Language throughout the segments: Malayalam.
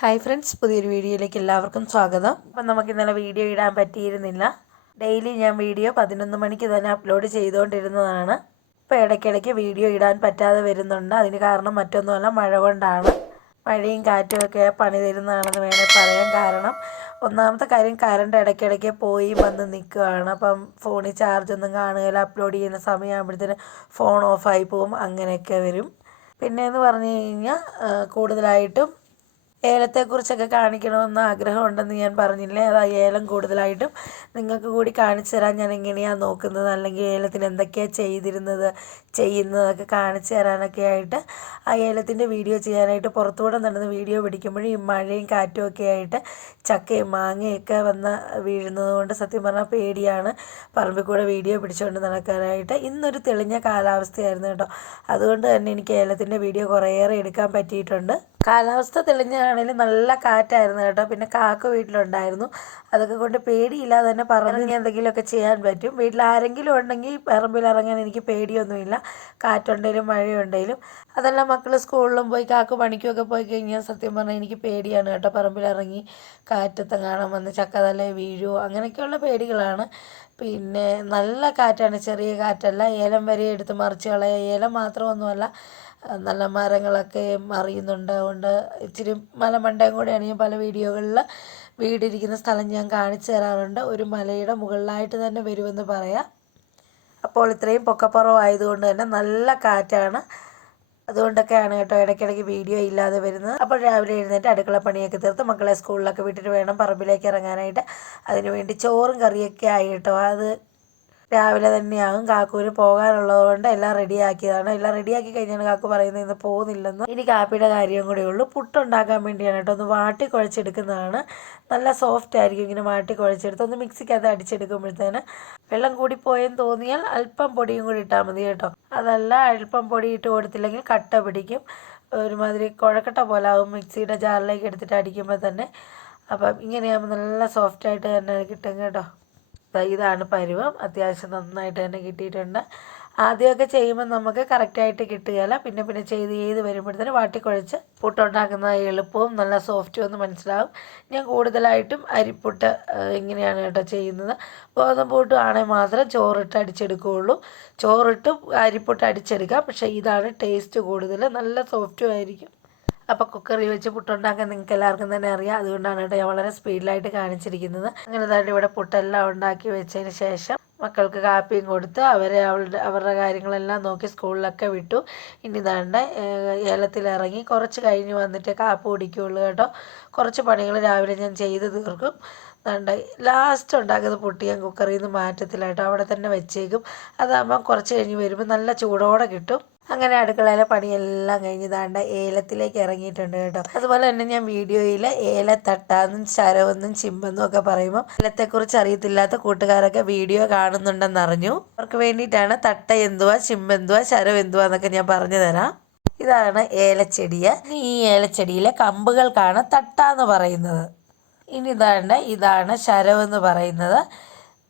ഹായ് ഫ്രണ്ട്സ് പുതിയൊരു വീഡിയോയിലേക്ക് എല്ലാവർക്കും സ്വാഗതം. അപ്പം നമുക്ക് ഇന്നലെ വീഡിയോ ഇടാൻ പറ്റിയിരുന്നില്ല. ഡെയിലി ഞാൻ വീഡിയോ പതിനൊന്ന് മണിക്ക് തന്നെ അപ്ലോഡ് ചെയ്തുകൊണ്ടിരുന്നതാണ്. ഇപ്പോൾ ഇടയ്ക്കിടയ്ക്ക് വീഡിയോ ഇടാൻ പറ്റാതെ വരുന്നുണ്ട്. അതിന് കാരണം മറ്റൊന്നുമല്ല മഴ കൊണ്ടാണ്. മഴയും കാറ്റും ഒക്കെ പണി തരുന്നതാണെന്ന് വേണേൽ പറയാൻ കാരണം. ഒന്നാമത്തെ കാര്യം കറണ്ട് ഇടയ്ക്കിടയ്ക്ക് പോയി വന്ന് നിൽക്കുകയാണ്. അപ്പം ഫോണിൽ ചാർജ് ഒന്നും കാണുകയില്ല. അപ്ലോഡ് ചെയ്യുന്ന സമയമാകുമ്പോഴത്തേന് ഫോൺ ഓഫായി പോകും. അങ്ങനെയൊക്കെ വരും. പിന്നെ എന്ന് പറഞ്ഞു കഴിഞ്ഞാൽ കൂടുതലായിട്ടും ഏലത്തെക്കുറിച്ചൊക്കെ കാണിക്കണമെന്ന് ആഗ്രഹമുണ്ടെന്ന് ഞാൻ പറഞ്ഞില്ലേ? അത് ഏലം കൂടുതലായിട്ടും നിങ്ങൾക്ക് കൂടി കാണിച്ചു തരാൻ ഞാൻ എങ്ങനെയാണ് നോക്കുന്നത്? അല്ലെങ്കിൽ ഏലത്തിന് എന്തൊക്കെയാണ് ചെയ്തിരുന്നത് ചെയ്യുന്നതൊക്കെ കാണിച്ചു തരാനൊക്കെ ആയിട്ട് ആ ഏലത്തിന്റെ വീഡിയോ ചെയ്യാനായിട്ട് പുറത്തുകൂടെ നടന്ന് വീഡിയോ പിടിക്കുമ്പോഴും ഈ മഴയും കാറ്റും ഒക്കെ ആയിട്ട് ചക്കയും മാങ്ങയൊക്കെ വന്ന് വീഴുന്നത് കൊണ്ട് സത്യം പറഞ്ഞാൽ പേടിയാണ്. പറമ്പിൽ കൂടെ വീഡിയോ പിടിച്ചുകൊണ്ട് നടക്കാനായിട്ട് ഇന്നൊരു തെളിഞ്ഞ കാലാവസ്ഥയായിരുന്നു കേട്ടോ. അതുകൊണ്ട് തന്നെ എനിക്ക് ഏലത്തിന്റെ വീഡിയോ കുറേയേറെ എടുക്കാൻ പറ്റിയിട്ടുണ്ട്. കാലാവസ്ഥ തെളിഞ്ഞാണെങ്കിലും നല്ല കാറ്റായിരുന്നു കേട്ടോ. പിന്നെ കാക്ക വീട്ടിലുണ്ടായിരുന്നു. അതൊക്കെ കൊണ്ട് പേടിയില്ലാതെ തന്നെ പറഞ്ഞ് എന്തെങ്കിലുമൊക്കെ ചെയ്യാൻ പറ്റും. വീട്ടിൽ ആരെങ്കിലും ഉണ്ടെങ്കിൽ പറമ്പിൽ ഇറങ്ങാൻ എനിക്ക് പേടിയൊന്നുമില്ല. കാറ്റുണ്ടെങ്കിലും മഴയുണ്ടെങ്കിലും. അതല്ല മക്കൾ സ്കൂളിലും പോയി കാക്ക പണിക്കുമൊക്കെ പോയി കഴിഞ്ഞാൽ സത്യം പറഞ്ഞാൽ എനിക്ക് പേടിയാണ് കേട്ടോ. പറമ്പിൽ പറമ്പിലിറങ്ങി കാണാൻ വന്ന് ചക്കതല വീഴുമോ അങ്ങനെയൊക്കെയുള്ള പേടികളാണ്. പിന്നെ നല്ല കാറ്റാണ് ചെറിയ കാറ്റല്ല. ഏലം വരെ എടുത്ത് മറിച്ച് കളയുക ഏലം മാത്രമൊന്നുമല്ല നല്ല മരങ്ങളൊക്കെ മറിയുന്നുണ്ട്. അതുകൊണ്ട് ഇച്ചിരി മലമണ്ടയും കൂടെയാണ് ഞാൻ പല വീഡിയോകളിൽ വീടിരിക്കുന്ന സ്ഥലം ഞാൻ കാണിച്ചു തരാറുണ്ട്. ഒരു മലയുടെ മുകളിലായിട്ട് തന്നെ വരുമെന്ന് പറയാം. അപ്പോൾ ഇത്രയും പൊക്കപ്പുറമായതുകൊണ്ട് തന്നെ നല്ല കാറ്റാണ്. അതുകൊണ്ടൊക്കെയാണ് കേട്ടോ ഇടയ്ക്കിടയ്ക്ക് വീഡിയോ ഇല്ലാതെ വരുന്നത്. അപ്പോൾ രാവിലെ എഴുന്നേറ്റ് അടുക്കള പണിയൊക്കെ തീർത്ത് മക്കളെ സ്കൂളിലൊക്കെ വിട്ടിട്ട് വേണം പറമ്പിലേക്ക് ഇറങ്ങാനായിട്ട്. അതിനുവേണ്ടി ചോറും കറിയൊക്കെ ആയി കേട്ടോ. അത് രാവിലെ തന്നെയാകും കാക്കൂര് പോകാനുള്ളത് കൊണ്ട് എല്ലാം റെഡിയാക്കിയതാണ്. എല്ലാം റെഡിയാക്കി കഴിഞ്ഞാണ് കാക്കു പറയുന്നത് ഇന്ന് പോകുന്നില്ലെന്ന്. ഇനി കാപ്പിയുടെ കാര്യം കൂടെ ഉള്ളൂ. പുട്ടുണ്ടാക്കാൻ വേണ്ടിയാണ് കേട്ടോ. ഒന്ന് വാട്ടി കുഴച്ചെടുക്കുന്നതാണ്. നല്ല സോഫ്റ്റ് ആയിരിക്കും ഇങ്ങനെ വാട്ടി കുഴച്ചെടുത്ത്. ഒന്ന് മിക്സിക്കകത്ത് അടിച്ചെടുക്കുമ്പോഴത്തേന് വെള്ളം കൂടിപ്പോയെന്ന് തോന്നിയാൽ അല്പം പൊടിയും കൂടി ഇട്ടാൽ മതി കേട്ടോ. അതല്ല അല്പം പൊടി ഇട്ട് കൊടുത്തില്ലെങ്കിൽ കട്ട പിടിക്കും. ഒരുമാതിരി കുഴക്കട്ട പോലെ ആകും മിക്സിയുടെ ജാറിലേക്ക് എടുത്തിട്ട് അടിക്കുമ്പോൾ തന്നെ. അപ്പം ഇങ്ങനെയാകുമ്പോൾ നല്ല സോഫ്റ്റായിട്ട് തന്നെ കിട്ടും കേട്ടോ. ഇതാണ് പരുവം. അത്യാവശ്യം നന്നായിട്ട് തന്നെ കിട്ടിയിട്ടുണ്ട്. ആദ്യമൊക്കെ ചെയ്യുമ്പോൾ നമുക്ക് കറക്റ്റായിട്ട് കിട്ടുകയില്ല. പിന്നെ പിന്നെ ചെയ്ത് ചെയ്ത് വരുമ്പോഴത്തേന് വാട്ടിക്കുഴച്ച് പുട്ടുണ്ടാക്കുന്ന എളുപ്പവും നല്ല സോഫ്റ്റും എന്ന് മനസ്സിലാവും. ഞാൻ കൂടുതലായിട്ടും അരിപ്പുട്ട് ഇങ്ങനെയാണ് കേട്ടോ ചെയ്യുന്നത്. ഗോതമ്പ് ആണെങ്കിൽ മാത്രം ചോറിട്ട് അടിച്ചെടുക്കുകയുള്ളൂ. ചോറിട്ട് അരിപ്പുട്ട് അടിച്ചെടുക്കാം. പക്ഷേ ഇതാണ് ടേസ്റ്റ് കൂടുതൽ. നല്ല സോഫ്റ്റും ആയിരിക്കും. അപ്പോൾ കുക്കറിൽ വെച്ച് പുട്ടുണ്ടാക്കാൻ നിങ്ങൾക്ക് എല്ലാവർക്കും തന്നെ അറിയാം. അതുകൊണ്ടാണ് കേട്ടോ ഞാൻ വളരെ സ്പീഡിലായിട്ട് കാണിച്ചിരിക്കുന്നത്. അങ്ങനെ തന്നെ ഇവിടെ പുട്ടെല്ലാം ഉണ്ടാക്കി വെച്ചതിന് ശേഷം മക്കൾക്ക് കാപ്പിയും കൊടുത്ത് അവരെ അവളുടെ അവരുടെ കാര്യങ്ങളെല്ലാം നോക്കി സ്കൂളിലൊക്കെ വിട്ടു. ഇനി ദാണ്ട് ഏലത്തിലിറങ്ങി കുറച്ച് കഴിഞ്ഞ് വന്നിട്ട് കാപ്പ് കുടിക്കുകയുള്ളൂ കേട്ടോ. കുറച്ച് പണികൾ രാവിലെ ഞാൻ ചെയ്ത് തീർക്കും. ണ്ട് ലാസ്റ്റ് ഉണ്ടാക്കുന്ന പൊട്ടി ഞാൻ കുക്കറിൽ നിന്ന് മാറ്റത്തില്ല കേട്ടോ. അവിടെ തന്നെ വെച്ചേക്കും. അതാകുമ്പോൾ കുറച്ച് കഴിഞ്ഞ് വരുമ്പോൾ നല്ല ചൂടോടെ കിട്ടും. അങ്ങനെ അടുക്കളയിലെ പണിയെല്ലാം കഴിഞ്ഞ് താണ്ട ഏലത്തിലേക്ക് ഇറങ്ങിയിട്ടുണ്ട് കേട്ടോ. അതുപോലെ തന്നെ ഞാൻ വീഡിയോയിൽ ഏലത്തട്ടാന്നും ശരവെന്നും ചിമ്പെന്നും ഒക്കെ പറയുമ്പോൾ ഏലത്തെക്കുറിച്ച് അറിയത്തില്ലാത്ത കൂട്ടുകാരൊക്കെ വീഡിയോ കാണുന്നുണ്ടെന്ന് അറിഞ്ഞു. അവർക്ക് വേണ്ടിയിട്ടാണ് തട്ട എന്തുവാ ചിമ്പെന്തുവാ ശരവ് എന്തുവാ എന്നൊക്കെ ഞാൻ പറഞ്ഞു തരാം. ഇതാണ് ഏലച്ചെടിയ. ഈ ഏലച്ചെടിയിലെ കമ്പുകൾക്കാണ് തട്ട എന്ന് പറയുന്നത്. ഇനി ഇതാണ്ട് ഇതാണ് ശരവ് എന്ന് പറയുന്നത്.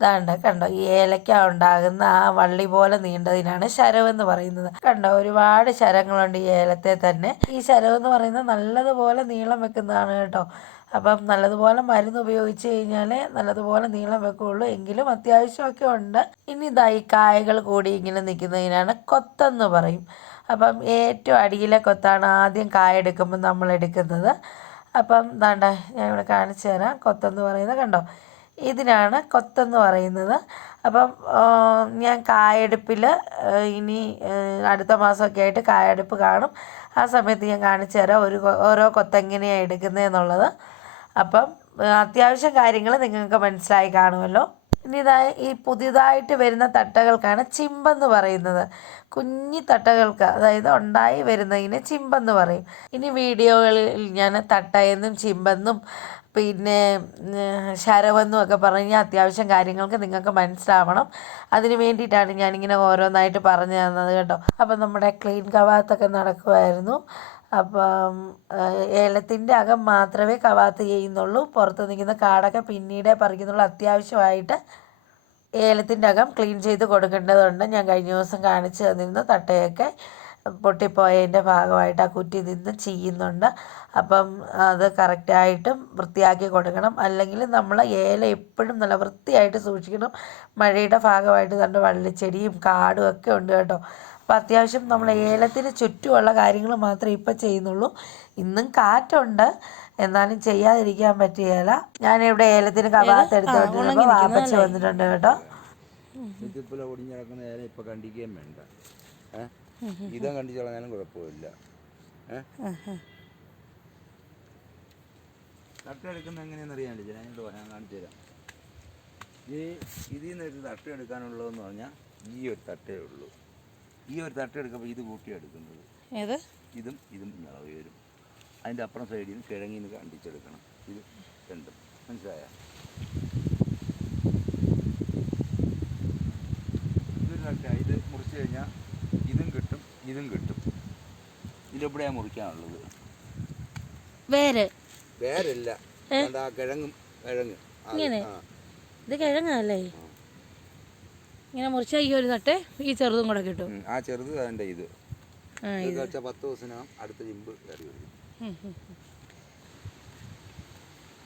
ഇതാണ്ട് കണ്ടോ ഈ ഏലക്ക ഉണ്ടാകുന്ന ആ വള്ളി പോലെ നീണ്ടതിനാണ് ശരവെന്ന് പറയുന്നത്. കണ്ടോ ഒരുപാട് ശരങ്ങളുണ്ട് ഈ ഏലത്തെ തന്നെ. ഈ ശരം എന്ന് പറയുന്നത് നല്ലതുപോലെ നീളം വെക്കുന്നതാണ് കേട്ടോ. അപ്പം നല്ലതുപോലെ മരുന്ന് ഉപയോഗിച്ച് കഴിഞ്ഞാൽ നല്ലതുപോലെ നീളം വെക്കുകയുള്ളൂ. എങ്കിലും അത്യാവശ്യമൊക്കെ ഉണ്ട്. ഇനി ഇതാ ഈ കായകൾ കൂടി ഇങ്ങനെ നിൽക്കുന്നതിനാണ് കൊത്തെന്ന് പറയും. അപ്പം ഏറ്റവും അടിയിലെ കൊത്താണ് ആദ്യം കായ എടുക്കുമ്പോൾ നമ്മൾ എടുക്കുന്നത്. അപ്പം ദാണ്ട ഞാൻ ഇവിടെ കാണിച്ചു തരാം. കൊത്തെന്ന് പറയുന്നത് കണ്ടോ ഇതിനാണ് കൊത്തെന്ന് പറയുന്നത്. അപ്പം ഞാൻ കായെടുപ്പിൽ ഇനി അടുത്ത മാസമൊക്കെ ആയിട്ട് കായെടുപ്പ് കാണും. ആ സമയത്ത് ഞാൻ കാണിച്ചു തരാം ഒരു ഓരോ കൊത്തെങ്ങനെയാണ് എടുക്കുന്നത് എന്നുള്ളത്. അപ്പം അത്യാവശ്യം കാര്യങ്ങൾ നിങ്ങൾക്ക് മനസ്സിലായി കാണുമല്ലോ. ഇനി ഇതായി ഈ പുതിയതായിട്ട് വരുന്ന തട്ടകൾക്കാണ് ചിമ്പെന്ന് പറയുന്നത്. കുഞ്ഞി തട്ടകൾക്ക് അതായത് ഉണ്ടായി വരുന്നതിന് ചിമ്പെന്ന് പറയും. ഇനി വീഡിയോകളിൽ ഞാൻ തട്ടയെന്നും ചിമ്പെന്നും പിന്നെ ശരവെന്നും ഒക്കെ പറഞ്ഞ് അത്യാവശ്യം കാര്യങ്ങൾക്ക് നിങ്ങൾക്ക് മനസ്സിലാവണം. അതിന് വേണ്ടിയിട്ടാണ് ഞാനിങ്ങനെ ഓരോന്നായിട്ട് പറഞ്ഞു തന്നത് കേട്ടോ. അപ്പം നമ്മുടെ ക്ലീൻ കവാത്തൊക്കെ നടക്കുമായിരുന്നു അപ്പം ഏലത്തിന്റെ അകം മാത്രമേ കവാത്ത് ചെയ്യുന്നുള്ളൂ. പുറത്ത് നിൽക്കുന്ന കാടൊക്കെ പിന്നീടേ പറിക്കുന്നുള്ളൂ. അത്യാവശ്യമായിട്ട് ഏലത്തിന്റെ അകം ക്ലീൻ ചെയ്ത് കൊടുക്കേണ്ടതുണ്ട്. ഞാൻ കഴിഞ്ഞ ദിവസം കാണിച്ചു തന്നിരുന്നു തട്ടയൊക്കെ. പൊട്ടിപ്പോയതിന്റെ ഭാഗമായിട്ട് ആ കുറ്റി നിന്ന് ചീയുന്നുണ്ട്. അപ്പം അത് കറക്റ്റായിട്ടും വൃത്തിയാക്കി കൊടുക്കണം. അല്ലെങ്കിൽ നമ്മൾ ഏല എപ്പോഴും നല്ല വൃത്തിയായിട്ട് സൂക്ഷിക്കണം. മഴയുടെ ഭാഗമായിട്ട് തന്നെ വള്ളിച്ചെടിയും കാടും ഒക്കെ ഉണ്ട് കേട്ടോ. അപ്പം അത്യാവശ്യം നമ്മൾ ഏലത്തിന് ചുറ്റുമുള്ള കാര്യങ്ങൾ മാത്രമേ ഇപ്പം ചെയ്യുന്നുള്ളൂ. ഇന്നും കാറ്റുണ്ട്. എന്നാലും ചെയ്യാതിരിക്കാൻ പറ്റിയല്ല ഞാനിവിടെ ഏലത്തിന് കവാത്ത് എടുത്തുകൊണ്ടിരുന്നപ്പോൾ വാപ്പച്ച വന്നിട്ടുണ്ട് കേട്ടോ. ഇതിപ്പോൾ ഒടിഞ്ഞ് കിടക്കുന്ന നേരം ഇപ്പം കണ്ടിക്കുകയും വേണ്ട. ഇതും കണ്ടിച്ച് കളഞ്ഞാലും കുഴപ്പമില്ല. ഏ? തട്ടെടുക്കുന്നത് എങ്ങനെയാണെന്ന് ഞാൻ ഇങ്ങോട്ട് ഞാൻ കാണിച്ചു തരാം. ഈ ഇതിൽ നിന്ന് ഒരു തട്ട എടുക്കാനുള്ളതെന്ന് പറഞ്ഞാൽ ഈ ഒരു തട്ടേ ഉള്ളൂ. ഈ ഒരു തട്ട എടുക്കുമ്പോൾ ഇത് കൂട്ടി എടുക്കുന്നത്. ഏത്? ഇതും ഇതും നിളവ് വരും. അതിന്റെ അപ്പുറം സൈഡിൽ നിന്ന് കിഴങ്ങിൽ നിന്ന് കണ്ടിച്ചെടുക്കണം. ഇത് രണ്ടും. മനസ്സിലായ? ഇതൊരു തട്ടാണ് ഇത് മുറിച്ച് കഴിഞ്ഞാൽ ഇതും കിട്ടും ഇതും കിട്ടും. ഇതെവിടെയാ മുറിക്കാനുള്ളത്? വേര്. വേരല്ല. കിഴങ്ങും കിഴങ്ങ്. ഇങ്ങനെ? ഇത് കിഴങ്ങല്ലേ? ഇങ്ങനെ മുറിച്ചാൽ ഈ ഒരു തട്ടെ ഈ ചെറുതും കൂടെ കിട്ടും. ആ ചെറുത് അതിന്റെ ഇത്? പത്ത് ദിവസത്തിനകം അടുത്ത ചിമ്പ് കയറി വരും.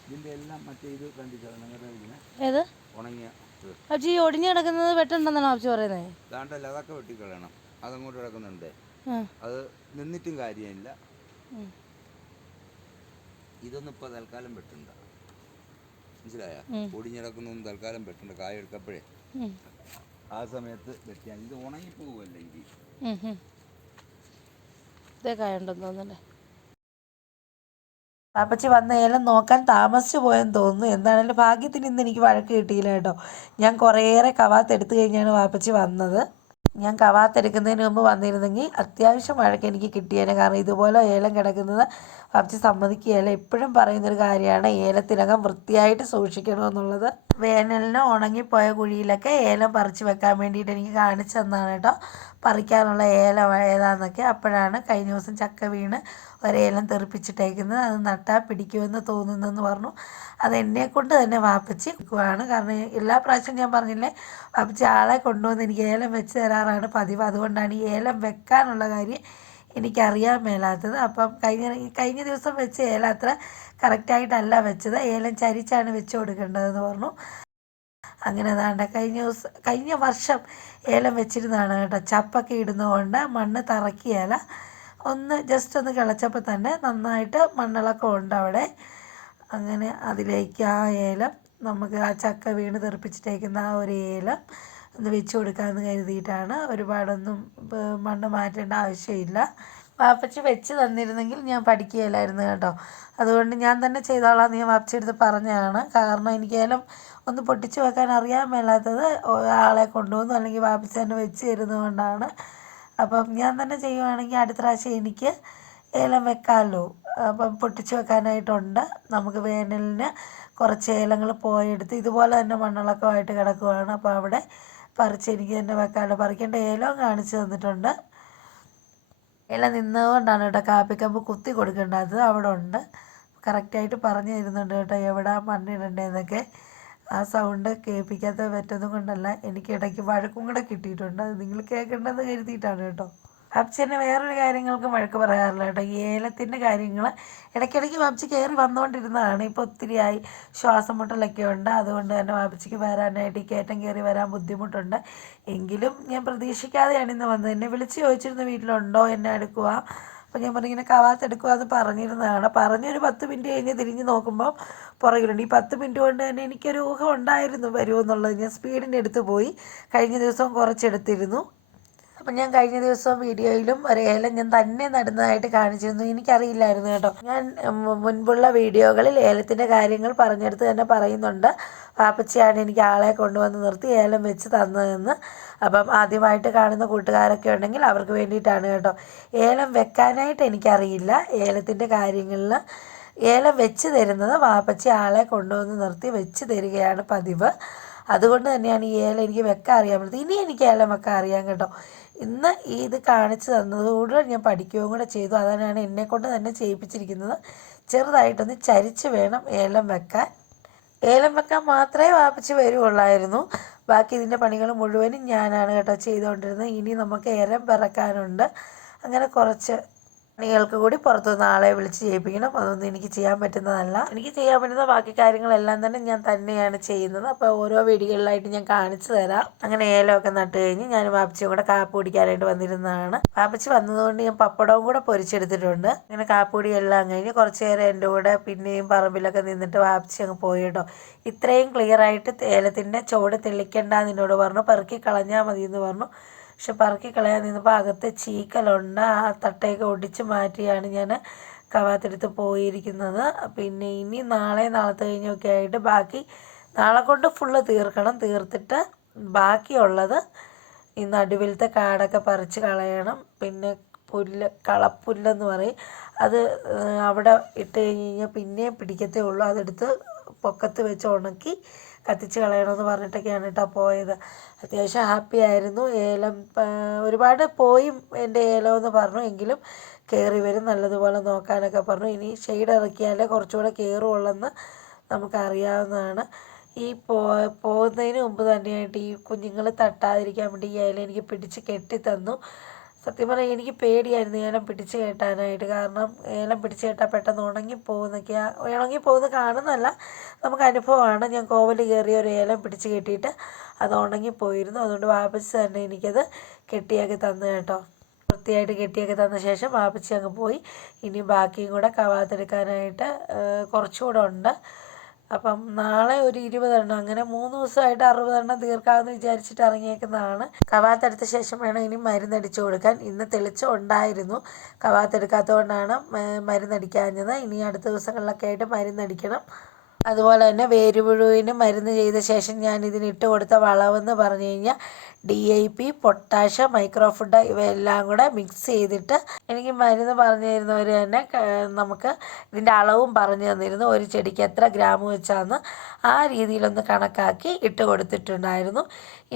ഇതിന്റെ എല്ലാം മറ്റേ ഇത് കണ്ടിച്ചാൽ നിങ്ങളുടെ ഇതിനെ ഏത്? ഉണങ്ങിയ അപ്പൊ ഈ ഒടിഞ്ഞു കിടക്കുന്നത് വെട്ടണ്ടെന്നാണ് അപ്പച്ചി പറയുന്നത് അതൊക്കെ വെട്ടിക്കളയണം. അതങ്ങോട്ട് കിടക്കുന്നുണ്ട്. അത് നിന്നിട്ടും കാര്യമില്ല. ഇതൊന്നും ഇപ്പൊ തൽക്കാലം വെട്ടണ്ട മനസ്സിലായ. ഒടിഞ്ഞിടക്കുന്നൊന്നും തൽക്കാലം വെട്ടണ്ട കായ എടുക്കപ്പോഴേ. ആ സമയത്ത് വെട്ടിയാൽ ഇത് ഉണങ്ങി ഇത്. ഇതേ കായുണ്ടെന്ന് തോന്നുന്നല്ലേ പാപ്പച്ചി വന്ന ഏലം നോക്കാൻ താമസിച്ചു പോയെന്ന് തോന്നുന്നു. എന്താണെങ്കിലും ഭാഗ്യത്തിന് ഇന്ന് എനിക്ക് വഴക്ക് കിട്ടിയില്ല കേട്ടോ. ഞാൻ കുറേയേറെ കവാത്ത് എടുത്തു കഴിഞ്ഞാണ് വാപ്പച്ചി വന്നത്. ഞാൻ കവാത്തെടുക്കുന്നതിന് മുമ്പ് വന്നിരുന്നെങ്കിൽ അത്യാവശ്യം മഴയ്ക്ക് എനിക്ക് കിട്ടിയേനെ. കാരണം ഇതുപോലെ ഏലം കിടക്കുന്നത് പബ്ജി സമ്മതിക്കുകയല്ല. എപ്പോഴും പറയുന്നൊരു കാര്യമാണ് ഏലത്തിനകം വൃത്തിയായിട്ട് സൂക്ഷിക്കണമെന്നുള്ളത്. വേനലിന് ഉണങ്ങിപ്പോയ കുഴിയിലൊക്കെ ഏലം പറിച്ച് വെക്കാൻ വേണ്ടിയിട്ട് എനിക്ക് കാണിച്ചു തന്നാണ് കേട്ടോ. പറിക്കാനുള്ള ഏലം ഏതാന്നൊക്കെ അപ്പോഴാണ് കഴിഞ്ഞ ദിവസം ചക്ക വീണ് ഒരേലം തെറിപ്പിച്ചിട്ടേക്കുന്നത്. അത് നട്ടാൽ പിടിക്കുമെന്ന് തോന്നുന്നെന്ന് പറഞ്ഞു. അത് എന്നെ കൊണ്ട് തന്നെ വാപ്പച്ചി ആണ് കാരണം എല്ലാ പ്രാവശ്യം ഞാൻ പറഞ്ഞില്ലേ വാപ്പച്ചി ആളെ കൊണ്ടുവന്ന് എനിക്ക് ഏലം വെച്ച് തരാറാണ് പതിവ്. അതുകൊണ്ടാണ് ഈ ഏലം വെക്കാനുള്ള കാര്യം എനിക്കറിയാൻ മേലാത്തത്. അപ്പം കഴിഞ്ഞ കഴിഞ്ഞ ദിവസം വെച്ച ഏലം അത്ര കറക്റ്റായിട്ടല്ല വെച്ചത്. ഏലം ചരിച്ചാണ് വെച്ച് കൊടുക്കേണ്ടതെന്ന് പറഞ്ഞു. അങ്ങനെ അതാണ്ട് കഴിഞ്ഞ ദിവസം കഴിഞ്ഞ വർഷം ഏലം വെച്ചിരുന്നതാണ് കേട്ടോ. ചപ്പൊക്കെ ഇടുന്നതുകൊണ്ട് മണ്ണ് തറക്കിയേല. ഒന്ന് ജസ്റ്റ് ഒന്ന് കിളച്ചപ്പോൾ തന്നെ നന്നായിട്ട് മണ്ണിളക്കം ഉണ്ട് അവിടെ. അങ്ങനെ അതിലേക്ക് ആ ഏലം നമുക്ക് ആ ചക്ക വീണ് തെറിപ്പിച്ചിട്ടേക്കുന്ന ആ ഒരു ഏലം ഒന്ന് വെച്ച് കൊടുക്കാമെന്ന് കരുതിയിട്ടാണ് ഒരുപാടൊന്നും മണ്ണ് മാറ്റേണ്ട ആവശ്യമില്ല. വാപ്പച്ചി വെച്ച് തന്നിരുന്നെങ്കിൽ ഞാൻ പഠിക്കുകയില്ലായിരുന്നു കേട്ടോ. അതുകൊണ്ട് ഞാൻ തന്നെ ചെയ്തോളാം ഞാൻ വാപ്പച്ചി എടുത്ത് പറഞ്ഞതാണ്. കാരണം എനിക്ക് ഏലം ഒന്ന് പൊട്ടിച്ച് വെക്കാൻ അറിയാൻ മേലാത്തത് ആളെ കൊണ്ടുവന്നു അല്ലെങ്കിൽ വാപ്പച്ചി തന്നെ വെച്ച് തരുന്നതുകൊണ്ടാണ്. അപ്പം ഞാൻ തന്നെ ചെയ്യുവാണെങ്കിൽ അടുത്ത പ്രാവശ്യം എനിക്ക് ഏലം വെക്കാമല്ലോ. അപ്പം പൊട്ടിച്ച് വെക്കാനായിട്ടുണ്ട്. നമുക്ക് വേനലിന് കുറച്ച് ഏലങ്ങൾ പോയെടുത്ത് ഇതുപോലെ തന്നെ മണ്ണിളക്കമായിട്ട് കിടക്കുവാണ്. അപ്പോൾ അവിടെ പറിച്ച് എനിക്ക് തന്നെ വെക്കാമല്ലോ പറിക്കേണ്ട ഏലവും കാണിച്ചു തന്നിട്ടുണ്ട്. ഇല നിന്നതുകൊണ്ടാണ് കേട്ടോ കാപ്പിക്കമ്പ് കുത്തി കൊടുക്കേണ്ടത്. അവിടെ ഉണ്ട്. കറക്റ്റായിട്ട് പറഞ്ഞു തരുന്നുണ്ട് കേട്ടോ എവിടെ മണ്ണിടണ്ടേന്നൊക്കെ ആ സൗണ്ട് കേൾപ്പിക്കാത്ത പറ്റുന്നത് കൊണ്ടല്ല എനിക്ക് ഇടയ്ക്ക് വഴക്കും കൂടെ കിട്ടിയിട്ടുണ്ട്. അത് നിങ്ങൾ കേൾക്കേണ്ടത് കരുതിയിട്ടാണ് കേട്ടോ. അപ്ച്ചനെ വേറൊരു കാര്യങ്ങൾക്ക് വഴക്ക് പറയാറില്ല കേട്ടോ. ഈ ഏലത്തിന്റെ കാര്യങ്ങൾ ഇടയ്ക്കിടയ്ക്ക് വാപ്പച്ചി കയറി വന്നുകൊണ്ടിരുന്നതാണ് ഇപ്പോൾ ഒത്തിരിയായി ശ്വാസം മുട്ടലൊക്കെ ഉണ്ട്. അതുകൊണ്ട് തന്നെ വാപ്പച്ചിക്ക് വരാനായിട്ട് ഈ കയറ്റം കയറി വരാൻ ബുദ്ധിമുട്ടുണ്ട്. എങ്കിലും ഞാൻ പ്രതീക്ഷിക്കാതെയാണ് ഇന്ന് വന്നത്. എന്നെ വിളിച്ച് ചോദിച്ചിരുന്ന വീട്ടിലുണ്ടോ? എന്നെ എടുക്കുക അപ്പോൾ ഞാൻ പറഞ്ഞു ഇങ്ങനെ കവാത്തെടുക്കുക എന്ന് പറഞ്ഞിരുന്നതാണ്. പറഞ്ഞൊരു പത്ത് മിനിറ്റ് കഴിഞ്ഞ് തിരിഞ്ഞ് നോക്കുമ്പോൾ പുറകിലുണ്ട്. ഈ പത്ത് മിനിറ്റ് കൊണ്ട് തന്നെ എനിക്കൊരു ഊഹം ഉണ്ടായിരുന്നു വരുമെന്നുള്ളത് ഞാൻ സ്പീഡിന്റെ അടുത്ത് പോയി. കഴിഞ്ഞ ദിവസം കുറച്ചെടുത്തിരുന്നു. അപ്പം ഞാൻ കഴിഞ്ഞ ദിവസം വീഡിയോയിലും ഒരു ഏലം ഞാൻ തന്നെ നടുന്നതായിട്ട് കാണിച്ചിരുന്നു. എനിക്കറിയില്ലായിരുന്നു കേട്ടോ. ഞാൻ മുൻപുള്ള വീഡിയോകളിൽ ഏലത്തിന്റെ കാര്യങ്ങൾ പറഞ്ഞെടുത്ത് തന്നെ പറയുന്നുണ്ട്. പാപ്പച്ചിയാണ് എനിക്ക് ആളെ കൊണ്ടുവന്ന് നിർത്തി ഏലം വെച്ച് തന്നതെന്ന്. അപ്പം ആദ്യമായിട്ട് കാണുന്ന കൂട്ടുകാരൊക്കെ ഉണ്ടെങ്കിൽ അവർക്ക് വേണ്ടിയിട്ടാണ് കേട്ടോ. ഏലം വെക്കാനായിട്ട് എനിക്കറിയില്ല. ഏലത്തിന്റെ കാര്യങ്ങളിൽ ഏലം വെച്ച് തരുന്നത് വാപ്പച്ചി ആളെ കൊണ്ടുവന്ന് നിർത്തി വെച്ച് തരികയാണ് പതിവ്. അതുകൊണ്ട് തന്നെയാണ് ഈ ഏലം എനിക്ക് വെക്കാൻ അറിയാൻ പറ്റുന്നത്. ഇനി എനിക്ക് ഏലം വെക്കാൻ അറിയാം കേട്ടോ. ഇന്ന് ഇത് കാണിച്ചു തന്നതോടെ ഞാൻ പഠിക്കുകയും കൂടെ ചെയ്തു. അതാണ് എന്നെ കൊണ്ട് തന്നെ ചെയ്യിപ്പിച്ചിരിക്കുന്നത്. ചെറുതായിട്ടൊന്ന് ചരിച്ച് വേണം ഏലം വെക്കാൻ. ഏലം വെക്കാൻ മാത്രമേ വാപ്പിച്ച് വരുവുള്ളായിരുന്നു. ബാക്കി ഇതിന്റെ പണികൾ മുഴുവനും ഞാനാണ് കേട്ടോ ചെയ്തുകൊണ്ടിരുന്നത്. ഇനി നമുക്ക് ഏലം പിറക്കാനുണ്ട്. അങ്ങനെ കുറച്ച് പണികൾക്ക് കൂടി പുറത്തുനിന്ന് ആളെ വിളിച്ച് ചെയ്യിപ്പിക്കണം. അതൊന്നും എനിക്ക് ചെയ്യാൻ പറ്റുന്നതല്ല. എനിക്ക് ചെയ്യാൻ പറ്റുന്ന ബാക്കി കാര്യങ്ങളെല്ലാം തന്നെ ഞാൻ തന്നെയാണ് ചെയ്യുന്നത്. അപ്പോൾ ഓരോ വീടുകളിലായിട്ട് ഞാൻ കാണിച്ചു തരാം. അങ്ങനെ ഏലമൊക്കെ നട്ട് കഴിഞ്ഞ് ഞാൻ വാപ്പച്ചിയും കൂടെ കാപ്പ് കുടിക്കാനായിട്ട് വന്നിരുന്നതാണ്. വാപ്പച്ചി വന്നതുകൊണ്ട് ഞാൻ പപ്പടവും കൂടെ പൊരിച്ചെടുത്തിട്ടുണ്ട്. അങ്ങനെ കാപ്പി എല്ലാം കഴിഞ്ഞ് കുറച്ച് നേരം എന്റെ കൂടെ പിന്നെയും പറമ്പിലൊക്കെ നിന്നിട്ട് വാപ്പച്ചി അങ്ങ് പോയി കേട്ടോ. ഇത്രയും ക്ലിയർ ആയിട്ട് ഏലത്തിന്റെ ചുവട് തെളിക്കണ്ട എന്നോട് പറഞ്ഞു. പെറുക്കി കളഞ്ഞാൽ മതി എന്ന് പറഞ്ഞു. പക്ഷെ പറക്കി കളയാൻ നിന്നപ്പോൾ അകത്ത് ചീക്കലുണ്ട്. ആ തട്ടയൊക്കെ ഒടിച്ച് മാറ്റിയാണ് ഞാൻ കവാത്തെടുത്ത് പോയിരിക്കുന്നത്. പിന്നെ ഇനി നാളെ നാളത്തെ കഴിഞ്ഞൊക്കെ ആയിട്ട് ബാക്കി നാളെ കൊണ്ട് ഫുള്ള് തീർക്കണം. തീർത്തിട്ട് ബാക്കിയുള്ളത് ഈ നടുവിലത്തെ കാടൊക്കെ പറിച്ച് കളയണം. പിന്നെ പുല്ല് കളപ്പുല്ലെന്ന് പറയും. അത് അവിടെ ഇട്ട് കഴിഞ്ഞ് കഴിഞ്ഞാൽ പിന്നെയും പിടിക്കത്തേ ഉള്ളൂ. അതെടുത്ത് പൊക്കത്ത് വെച്ച് ഉണക്കി കത്തിച്ച് കളയണമെന്ന് പറഞ്ഞിട്ടൊക്കെയാണ് കേട്ടോ പോയത്. അത്യാവശ്യം ഹാപ്പി ആയിരുന്നു. ഏലം ഒരുപാട് പോയി എന്റെ ഏലം എന്ന് പറഞ്ഞു. എങ്കിലും കയറി വരും നല്ലതുപോലെ നോക്കാനൊക്കെ പറഞ്ഞു. ഇനി ഷെയ്ഡ് ഇറക്കിയാലേ കുറച്ചുകൂടെ കയറുള്ളെന്ന് നമുക്കറിയാവുന്നതാണ്. ഈ പോ പോകുന്നതിന് മുമ്പ് തന്നെയായിട്ട് ഈ കുഞ്ഞുങ്ങൾ തട്ടാതിരിക്കാൻ വേണ്ടി ഈ ഇല എനിക്ക് പിടിച്ച് കെട്ടി തന്നു സത്യം പറഞ്ഞാൽ എനിക്ക് പേടിയായിരുന്നു ഏലം പിടിച്ച് കെട്ടാനായിട്ട്. കാരണം ഏലം പിടിച്ച് കെട്ടാൽ പെട്ടെന്ന് ഉണങ്ങിപ്പോകുന്നൊക്കെയാണ് ഉണങ്ങിപ്പോകുന്ന കാണുന്നതല്ല നമുക്ക് അനുഭവമാണ്. ഞാൻ കോവൽ കയറിയ ഒരു ഏലം പിടിച്ച് കെട്ടിയിട്ട് അത് ഉണങ്ങിപ്പോയിരുന്നു അതുകൊണ്ട് വാപ്പച്ചി തന്നെ എനിക്കത് കെട്ടിയാക്കി തന്നു കേട്ടോ. വൃത്തിയായിട്ട് കെട്ടിയൊക്കെ തന്ന ശേഷം വാപ്പച്ചി അങ്ങ് പോയി. ഇനി ബാക്കിയും കൂടെ കവാത്തെടുക്കാനായിട്ട് കുറച്ചുകൂടെ ഉണ്ട്. അപ്പം നാളെ ഒരു ഇരുപതെണ്ണം അങ്ങനെ മൂന്ന് ദിവസമായിട്ട് അറുപതെണ്ണം തീർക്കാമെന്ന് വിചാരിച്ചിട്ട് ഇറങ്ങിയേക്കുന്നതാണ്. കവാത്തെടുത്ത ശേഷം വേണം ഇനി മരുന്നടിച്ചു കൊടുക്കാൻ. ഇന്ന് തെളിച്ചം ഉണ്ടായിരുന്നു. കവാത്തെടുക്കാത്തതുകൊണ്ടാണ് കൊണ്ടാണ് മരുന്നടിക്കാഞ്ഞത് ഇനി അടുത്ത ദിവസങ്ങളിലൊക്കെ ആയിട്ട് മരുന്നടിക്കണം അതുപോലെ തന്നെ വേരുപുഴുവിന് മരുന്ന് ചെയ്ത ശേഷം ഞാൻ ഇതിന് ഇട്ട് കൊടുത്ത വളവെന്ന് പറഞ്ഞു കഴിഞ്ഞാൽ D I P potash micro food ഇവയെല്ലാം കൂടെ മിക്സ് ചെയ്തിട്ട് എനിക്ക് മരുന്ന് പറഞ്ഞു തരുന്നവർ തന്നെ നമുക്ക് ഇതിന്റെ അളവും പറഞ്ഞു തന്നിരുന്നു. ഒരു ചെടിക്ക് എത്ര ഗ്രാം വെച്ചാന്ന് ആ രീതിയിലൊന്ന് കണക്കാക്കി ഇട്ട് കൊടുത്തിട്ടുണ്ടായിരുന്നു.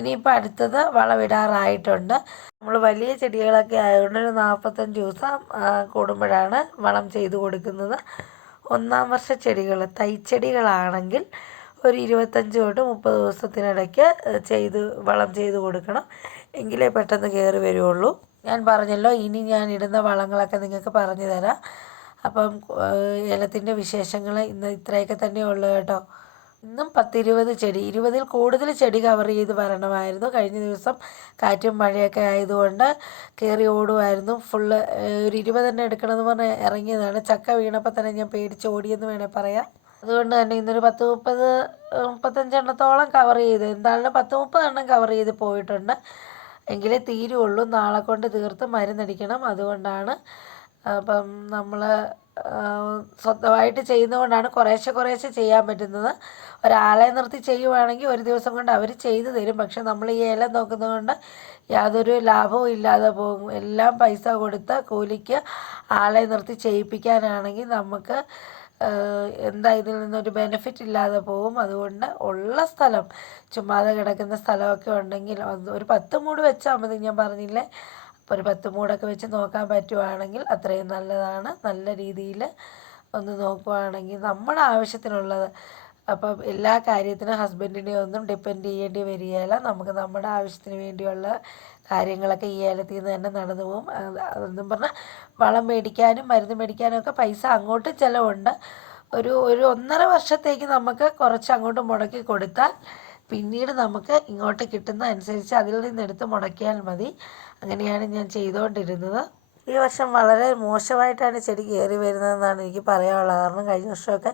ഇനിയിപ്പോൾ അടുത്തത് വളമിടാറായിട്ടുണ്ട്. നമ്മൾ വലിയ ചെടികളൊക്കെ ആയതുകൊണ്ട് ഒരു നാൽപ്പത്തഞ്ച് ദിവസം കൂടുമ്പോഴാണ് വളം ചെയ്ത് കൊടുക്കുന്നത്. ഒന്നാം വർഷ ചെടികൾ തൈച്ചെടികളാണെങ്കിൽ ഒരു ഇരുപത്തഞ്ച് തൊട്ട് മുപ്പത് ദിവസത്തിനിടയ്ക്ക് ചെയ്ത് വളം ചെയ്ത് കൊടുക്കണം. എങ്കിലേ പെട്ടെന്ന് കയറി വരുള്ളൂ. ഞാൻ പറഞ്ഞല്ലോ ഇനി ഞാൻ ഇടുന്ന വളങ്ങളൊക്കെ നിങ്ങൾക്ക് പറഞ്ഞു തരാം. അപ്പം ഏലത്തിന്റെ വിശേഷങ്ങൾ ഇന്ന് ഇത്രയൊക്കെ തന്നെ ഉള്ളൂ കേട്ടോ. ഇന്നും പത്തിരുപത് ചെടി ഇരുപതിൽ കൂടുതൽ ചെടി കവർ ചെയ്ത് വരണമായിരുന്നു. കഴിഞ്ഞ ദിവസം കാറ്റും മഴയൊക്കെ ആയതുകൊണ്ട് കയറി ഓടുമായിരുന്നു. ഫുള്ള് ഒരു ഇരുപതെണ്ണം എടുക്കണമെന്ന് പറഞ്ഞ് ഇറങ്ങിയതാണ്. ചക്ക വീണപ്പോൾ തന്നെ ഞാൻ പേടിച്ച് ഓടിയെന്ന് വേണേൽ പറയാം. അതുകൊണ്ട് തന്നെ ഇന്നൊരു പത്ത് മുപ്പത് മുപ്പത്തഞ്ചെണ്ണത്തോളം കവർ ചെയ്ത് എന്തായാലും പത്ത് മുപ്പതെണ്ണം കവർ ചെയ്ത് പോയിട്ടുണ്ട്. എങ്കിലേ തീരുള്ളൂ. നാളെ കൊണ്ട് തീർത്ത് മരുന്നടിക്കണം. അതുകൊണ്ടാണ് അപ്പം നമ്മൾ സ്വന്തമായിട്ട് ചെയ്യുന്നതുകൊണ്ടാണ് കുറേശ്ശെ കുറേശ്ശെ ചെയ്യാൻ പറ്റുന്നത്. ഒരാളെ നിർത്തി ചെയ്യുവാണെങ്കിൽ ഒരു ദിവസം കൊണ്ട് അവർ ചെയ്തു തരും. പക്ഷെ നമ്മൾ ഈ ഏലം നോക്കുന്നതുകൊണ്ട് യാതൊരു ലാഭവും ഇല്ലാതെ പോകും. എല്ലാം പൈസ കൊടുത്ത് കൂലിക്ക് ആളെ നിർത്തി ചെയ്യിപ്പിക്കാനാണെങ്കിൽ നമുക്ക് എന്താ ഇതിൽ നിന്നൊരു ബെനിഫിറ്റ് ഇല്ലാതെ പോകും. അതുകൊണ്ട് ഉള്ള സ്ഥലം ചുമ്മാതെ കിടക്കുന്ന സ്ഥലമൊക്കെ ഉണ്ടെങ്കിൽ ഒരു പത്ത് മൂട് വെച്ചാൽ മതി. ഞാൻ പറഞ്ഞില്ലേ? ഒരു പത്ത് മൂടൊക്കെ വെച്ച് നോക്കാൻ പറ്റുവാണെങ്കിൽ അത്രയും നല്ലതാണ്. നല്ല രീതിയിൽ ഒന്ന് നോക്കുവാണെങ്കിൽ നമ്മുടെ ആവശ്യത്തിനുള്ളത്. അപ്പം എല്ലാ കാര്യത്തിനും ഹസ്ബൻഡിനെ ഒന്നും ഡിപ്പെൻഡ് ചെയ്യേണ്ടി വരികയില്ല. നമുക്ക് നമ്മുടെ ആവശ്യത്തിന് വേണ്ടിയുള്ള കാര്യങ്ങളൊക്കെ ഈ ഏലത്തിൽ നിന്ന് തന്നെ നടന്നു പോകും. അത് അതെന്നും പറഞ്ഞാൽ വളം മേടിക്കാനും മരുന്ന് മേടിക്കാനും ഒക്കെ പൈസ അങ്ങോട്ട് ചിലവുണ്ട്. ഒരു ഒരു ഒന്നര വർഷത്തേക്ക് നമുക്ക് കുറച്ച് അങ്ങോട്ട് മുടക്കി കൊടുത്താൽ പിന്നീട് നമുക്ക് ഇങ്ങോട്ട് കിട്ടുന്ന അനുസരിച്ച് അതിൽ നിന്നെടുത്ത് മുടക്കിയാൽ മതി. അങ്ങനെയാണ് ഞാൻ ചെയ്തുകൊണ്ടിരുന്നത്. ഈ വർഷം വളരെ മോശമായിട്ടാണ് ചെടി കയറി വരുന്നതെന്നാണ് എനിക്ക് പറയാനുള്ളത്. കാരണം കഴിഞ്ഞ വർഷമൊക്കെ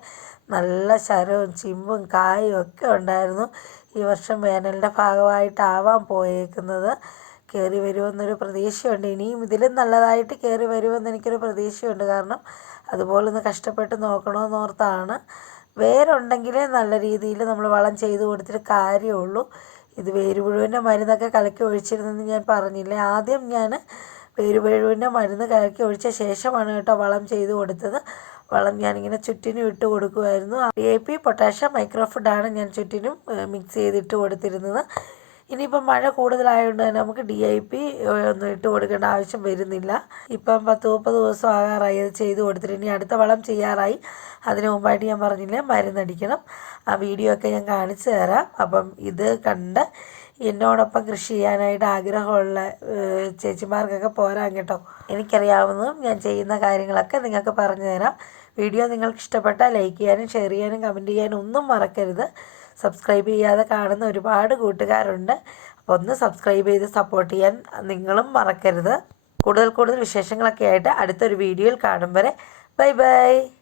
നല്ല ശരവും ചിമ്പും കായും ഒക്കെ ഉണ്ടായിരുന്നു. ഈ വർഷം വേനലിന്റെ ഭാഗമായിട്ടാവാൻ പോയേക്കുന്നത്. കയറി വരുമെന്നൊരു പ്രതീക്ഷയുണ്ട്. ഇനിയും ഇതിലും നല്ലതായിട്ട് കയറി വരുമെന്ന് എനിക്കൊരു പ്രതീക്ഷയുണ്ട്. കാരണം അതുപോലെ ഒന്ന് കഷ്ടപ്പെട്ട് നോക്കണമെന്നോർത്താണ്. വേരുണ്ടെങ്കിലേ നല്ല രീതിയിൽ നമ്മൾ വളം ചെയ്ത് കൊടുത്തിട്ട് കാര്യമുള്ളൂ. ഇത് വേരുപുഴുവിന്റെ മരുന്നൊക്കെ കലക്കി ഒഴിച്ചിരുന്നെന്ന് ഞാൻ പറഞ്ഞില്ലേ? ആദ്യം ഞാൻ വേരുപുഴുവിന്റെ മരുന്ന് കലക്കി ഒഴിച്ച ശേഷമാണ് കേട്ടോ വളം ചെയ്ത് കൊടുത്തത്. വളം ഞാനിങ്ങനെ ചുറ്റിനും ഇട്ട് കൊടുക്കുമായിരുന്നു എ പി പൊട്ടാഷ്യം മൈക്രോഫുഡാണ് ഞാൻ ചുറ്റിനും മിക്സ് ചെയ്തിട്ട് കൊടുത്തിരുന്നത്. ഇനിയിപ്പം മഴ കൂടുതലായതുകൊണ്ട് തന്നെ നമുക്ക് ഡി ഐ പി ഒന്നും ഇട്ട് കൊടുക്കേണ്ട ആവശ്യം വരുന്നില്ല. ഇപ്പം പത്ത് മുപ്പത് ദിവസം ആകാറായി അത് ചെയ്ത് കൊടുത്തിട്ട് ഇനി അടുത്ത വളം ചെയ്യാറായി. അതിന് മുമ്പായിട്ട് ഞാൻ പറഞ്ഞില്ലേ മരുന്നടിക്കണം. ആ വീഡിയോ ഒക്കെ ഞാൻ കാണിച്ചു തരാം. അപ്പം ഇത് കണ്ട് എന്നോടൊപ്പം കൃഷി ചെയ്യാനായിട്ട് ആഗ്രഹമുള്ള ചേച്ചിമാർക്കൊക്കെ പോരാൻ കേട്ടോ. എനിക്കറിയാവുന്നതും ഞാൻ ചെയ്യുന്ന കാര്യങ്ങളൊക്കെ നിങ്ങൾക്ക് പറഞ്ഞു തരാം. വീഡിയോ നിങ്ങൾക്ക് ഇഷ്ടപ്പെട്ടാൽ ലൈക്ക് ചെയ്യാനും ഷെയർ ചെയ്യാനും കമന്റ് ചെയ്യാനും ഒന്നും മറക്കരുത്. സബ്സ്ക്രൈബ് ചെയ്യാതെ കാണുന്ന ഒരുപാട് കൂട്ടുകാരുണ്ട്. അപ്പോൾ ഒന്ന് സബ്സ്ക്രൈബ് ചെയ്ത് സപ്പോർട്ട് ചെയ്യാൻ നിങ്ങളും മറക്കരുത്. കൂടുതൽ കൂടുതൽ വിശേഷങ്ങളൊക്കെ ആയിട്ട് അടുത്തൊരു വീഡിയോയിൽ കാണും വരെ. Bye bye.